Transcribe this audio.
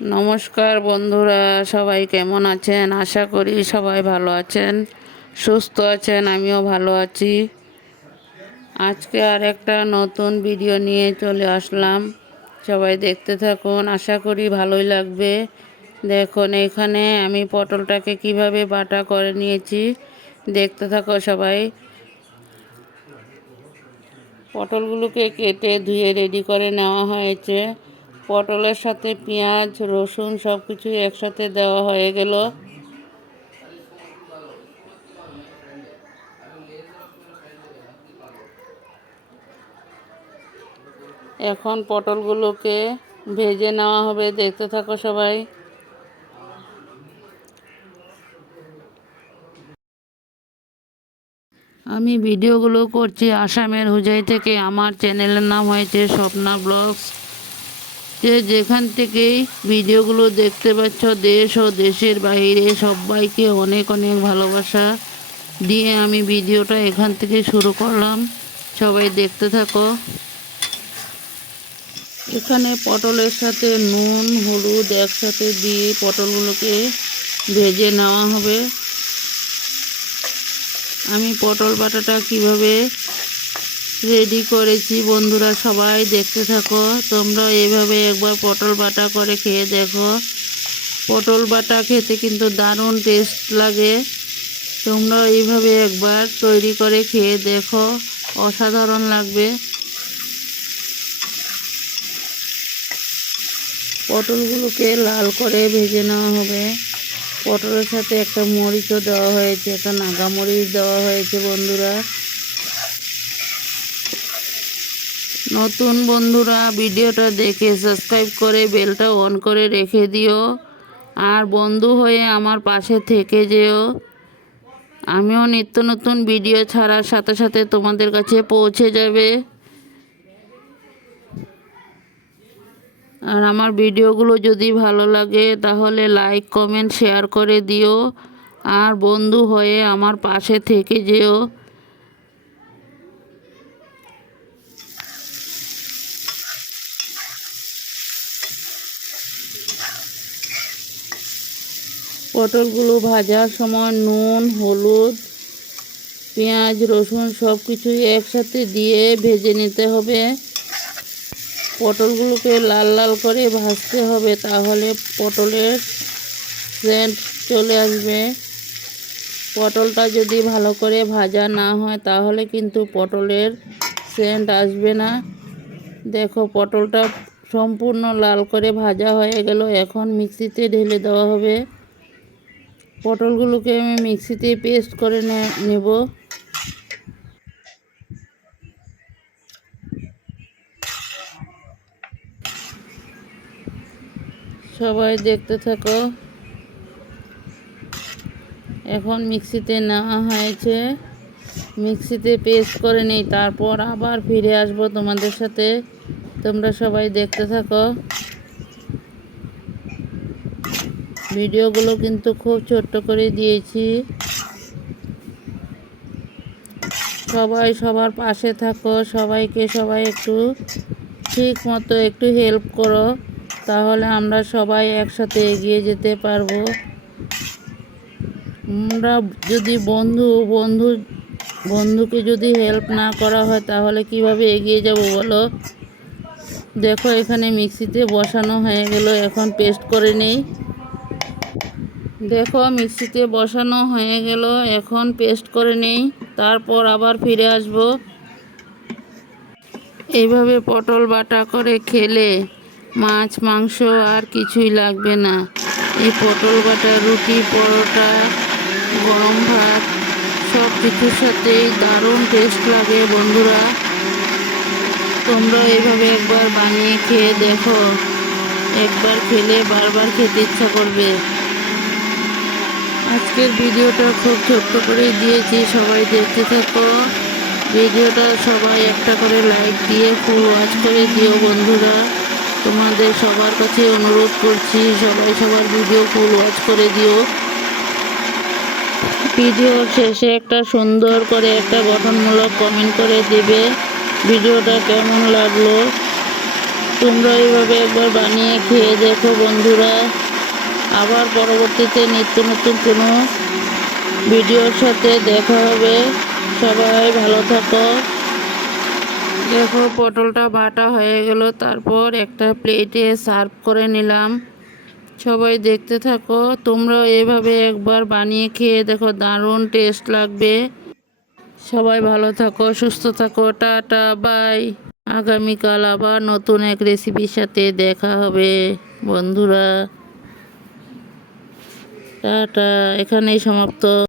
নমস্কার বন্ধুরা, সবাই কেমন আছেন? আশা করি সবাই ভালো আছেন, সুস্থ আছেন, আমিও ভালো আছি। আজকে আর একটা নতুন ভিডিও নিয়ে চলে আসলাম। সবাই দেখতে থাকুন, আশা করি ভালোই লাগবে। দেখুন, এখানে আমি পটলটাকে কীভাবে বাটা করে নিয়েছি, দেখতে থাকো সবাই। পটলগুলোকে কেটে ধুয়ে রেডি করে নেওয়া হয়েছে। পটলের সাথে পেঁয়াজ, রসুন সব কিছু একসাথে দেওয়া হয়ে গেল। এখন পটলগুলোকে ভেজে নেওয়া হবে। দেখতে থাকো সবাই। আমি ভিডিওগুলো করছি আসামের হুজাই থেকে। আমার চ্যানেলের নাম হয়েছে স্বপ্না ব্লগস। যে যেখান থেকেই ভিডিওগুলো দেখতে পাচ্ছ, দেশ ও দেশের বাইরে সবাইকে অনেক অনেক ভালোবাসা দিয়ে আমি ভিডিওটা এখান থেকে শুরু করলাম। সবাই দেখতে থাকো। এখানে পটলের সাথে নুন, হলুদ একসাথে দিয়ে পটলগুলোকে ভেজে নেওয়া হবে। আমি পটল বাটাটা কীভাবে রেডি করেছি। বন্ধুরা সবাই দেখতে থাকো। তোমরা এভাবে একবার পটল বাটা করে খেয়ে দেখো। পটল বাটা খেতে কিন্তু দারুণ টেস্ট লাগে। তোমরা এইভাবে একবার তৈরি করে খেয়ে দেখো। অসাধারণ লাগবে। পটলগুলোকে লাল করে ভেজে নেওয়া হবে। পটলের সাথে একটা মরিচও দেওয়া হয়েছে, একটা নাগা মরিচ দেওয়া হয়েছে বন্ধুরা। নতুন বন্ধুরা, ভিডিওটা দেখে সাবস্ক্রাইব করে বেলটা অন করে রেখে দিও। আর বন্ধু হয়ে আমার পাশে থেকে যেও। আমিও নিত্য নতুন ভিডিও ছাড়ার সাথে সাথে তোমাদের কাছে পৌঁছে যাবে। আর আমার ভিডিওগুলো যদি ভালো লাগে, তাহলে লাইক কমেন্ট শেয়ার করে দিও। আর বন্ধু হয়ে আমার পাশে থেকে যেও। পটলগুলো ভাজার সময় নুন, হলুদ, পেঁয়াজ, রসুন সব কিছুই একসাথে দিয়ে ভেজে নিতে হবে। পটলগুলোকে লাল লাল করে ভাজতে হবে, তাহলে পটলের সেন্ট চলে আসবে। পটলটা যদি ভালো করে ভাজা না হয়, তাহলে কিন্তু পটলের সেন্ট আসবে না। দেখো, পটলটা সম্পূর্ণ লাল করে ভাজা হয়ে গেল, এখন মিক্সিতে ঢেলে দেওয়া হবে। পটলগুলোকে আমি মিক্সিতে পেস্ট করে নেব। সবাই দেখতে থাকো। এখন মিক্সিতে নেওয়া হয়েছে। মিক্সিতে পেস্ট করে নেই, তারপর আবার ফিরে আসব তোমাদের সাথে। তোমরা সবাই দেখতে থাকো। ভিডিওগুলো কিন্তু খুব ছোট্ট করে দিয়েছি। সবাই সবার পাশে থাকো, সবাইকে সবাই একটু ঠিক মতো একটু হেল্প করো, তাহলে আমরা সবাই একসাথে এগিয়ে যেতে পারব। আমরা যদি বন্ধু বন্ধু, বন্ধুকে যদি হেল্প না করা হয়, তাহলে কীভাবে এগিয়ে যাব বলো? দেখো, এখানে মিক্সিতে বসানো হয়ে গেল, এখন পেস্ট করে নেই। দেখো, মিক্সিতে বসানো হয়ে গেল। এখন পেস্ট করে নেই। তারপর আবার ফিরে আসব। এইভাবে পটল বাটা করে খেলে মাছ, মাংস আর কিছুই লাগবে না। এই পটল বাটা, রুটি, পরোটা, গরম ভাত সব কিছুর সাথেই দারুণ টেস্ট লাগে বন্ধুরা। তোমরা এইভাবে একবার বানিয়ে খেয়ে দেখো। একবার খেলে বারবার খেতে ইচ্ছা করবে। আজকের ভিডিওটা খুব ছোট্ট করে দিয়েছি, সবাই দেখতে থাকো। ভিডিওটা সবাই একটা করে লাইক দিয়ে ফুল ওয়াচ করে দিও বন্ধুরা। তোমাদের সবার কাছে অনুরোধ করছি, সবাই সবার ভিডিও ফুল ওয়াচ করে দিও। ভিডিওর শেষে একটা সুন্দর করে একটা গঠনমূলক কমেন্ট করে দেবে, ভিডিওটা কেমন লাগল? তোমরা এইভাবে একবার বানিয়ে খেয়ে দেখো বন্ধুরা। আবার পরবর্তীতে নিত্য নতুন কোনো ভিডিওর সাথে দেখা হবে। সবাই ভালো থাকো। দেখো, পটলটা বাটা হয়ে গেল। তারপর একটা প্লেটে সার্ভ করে নিলাম। সবাই দেখতে থাকো। তোমরা এভাবে একবার বানিয়ে খেয়ে দেখো, দারুণ টেস্ট লাগবে। সবাই ভালো থাকো, সুস্থ থাকো। Tata, bye. আগামীকাল আবার নতুন এক রেসিপির সাথে দেখা হবে, বন্ধুরা। টাটা এখানেই সমাপ্ত।